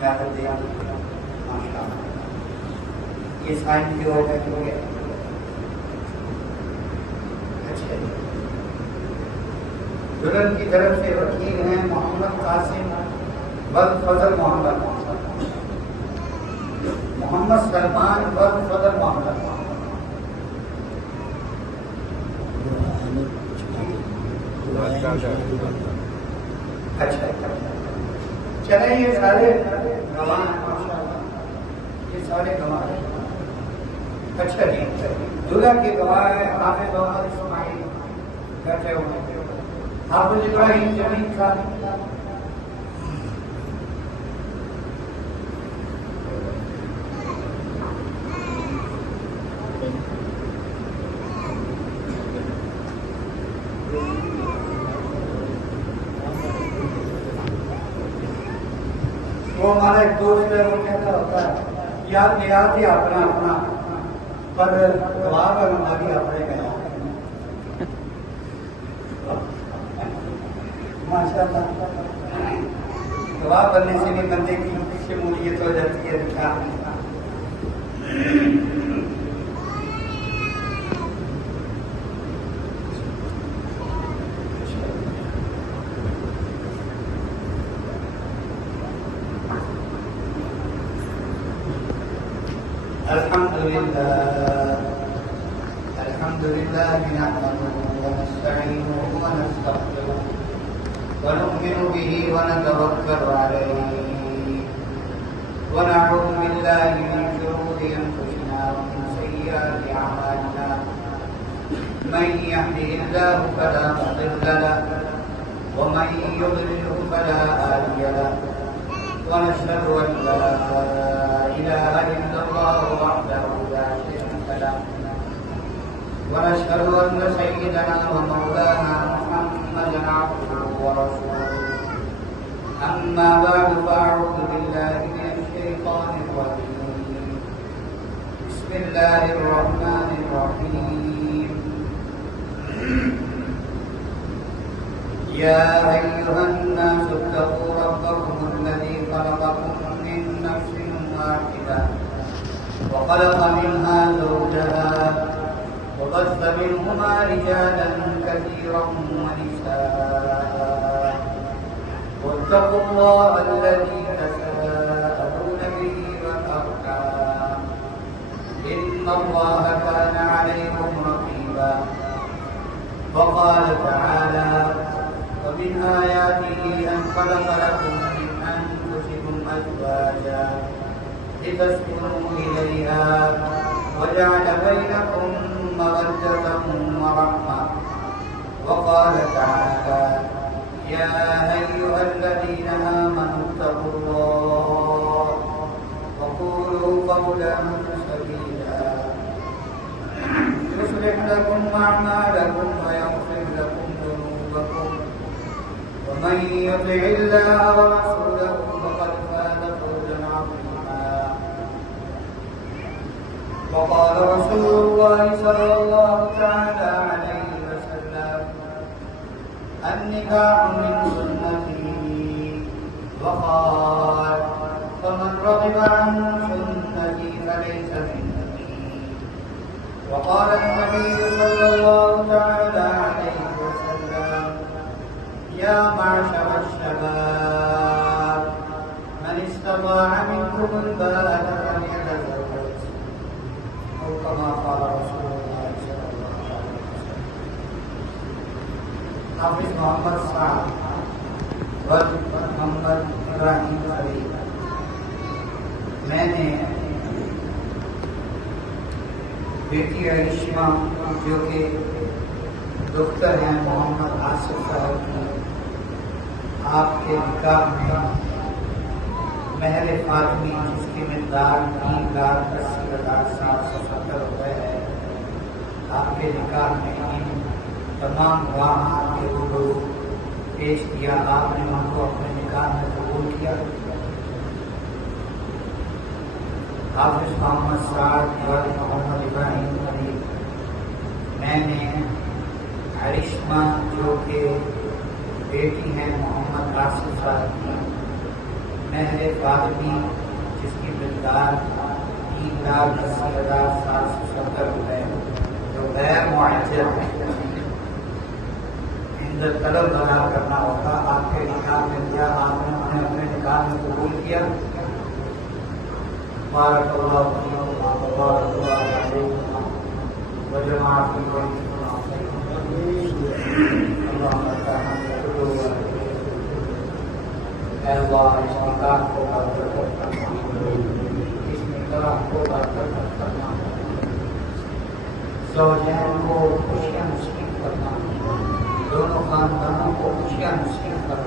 اجازت دے ماشاء اللہ. یہ سائن جو ہو گیا. اچھا دلہن کی طرف سے وکیل ہیں محمد قاسم والفضل محمد سلمان والفضل محمد. اچھا چلیں یہ سارے گواہ ہیں، یہ سارے گواہ ہیں. اچھا جی دلہا کے گواہ ہیں حافظ محمد اسماعیل بیٹھے ہوئے، حافظ ابراہیم جمیل صاحب، وہ ہمارا ایک دوست ہے، وہ کہتا ہوتا ہے یاد نیاد ہی اپنا اپنا پر گواہ کا ہماری اپنے گیا. ماشاء اللہ گواہ بننے سے بھی بندے کی شمولیت ہو جاتی ہے. لکھا الحمد لله نحمده ونستعينه ونستغفره ونؤمن به ونتوكل عليه ونعوذ بالله من شرور انفسنا ومن سيئات اعمالنا من يهده الله فلا مضل له ومن يضلل فلا هادي له ونشهد ان لا اله الا الله وحده لا شريك له ونشهد ان سيدنا ومولانا محمدا عبده ورسوله. اما بعد فاعوذ بالله من الشيطان الرجيم. بسم الله الرحمن الرحيم. يا ايها الناس اتقوا ربكم الذي خلقكم من نفس واحده وخلق منها زوجها وبث منهما رجالا كثيرا ونساء واتقوا الله الذي تساءلون به والارحام ان الله كان عليكم رقيبا. وقال تعالى ومن آياته أن خلق لكم من أنفسكم أزواجا لتسكنوا إليها وجعل بينكم مودة ورحمة. وقال تعالى يا أيها الذين آمنوا اتقوا الله وقولوا قولا سديدا يصلح لكم أعمالكم ويغفر لكم ذنوبكم ومن يطع الله ورسوله فقد فاز فوزا عظيما. وقال رسول الله صلى الله تعالى عليه وسلم النكاح من سنتي وقال فمن رغب عن سنتي فليس مني. وقال النبي صلى الله تعالى عليه وسلم يا معشر الشباب من استطاع منكم الباءة فليتزوج أو كما قال رسول الله صلى الله عليه وسلم. حافظ محمد صاحب محمد ابراہیم علی. میں نے بیٹی عائشہ جو کہ دختر ہیں محمد آصف صاحب کی، آپ کے نکاح میں مہر فاطمی جس کی مقدار 3,80,770 روپے ہے، آپ کے نکاح میں ان تمام گواہان کے روبرو پیش کیا. آپ نے ان کو اپنے نکاح میں قبول کیا. حافظ محمد سعد اور محمد ابراہیم علی. میں نے عائشہ جو کہ بیٹی ہیں محمد آصف صاحب کی، مہر فاطمی جس کی مقدار 3,80,770 روپے جو غیر معجر ہے ہند طلب بنا کرنا ہوتا، آپ کے نکاح میں دیا، آپ نے انہیں اپنے نکاح میں قبول کیا. بارک اللہ فیکم وبارک اللہ علیکم وجمع فی بیتکم اللہم اے اللہ اس نکاح کو برکت فرما، اس نکاح کو برکت فرما، زوجین کو خوشیاں نصیب فرما، دونوں خاندانوں کو خوشیاں نصیب فرما.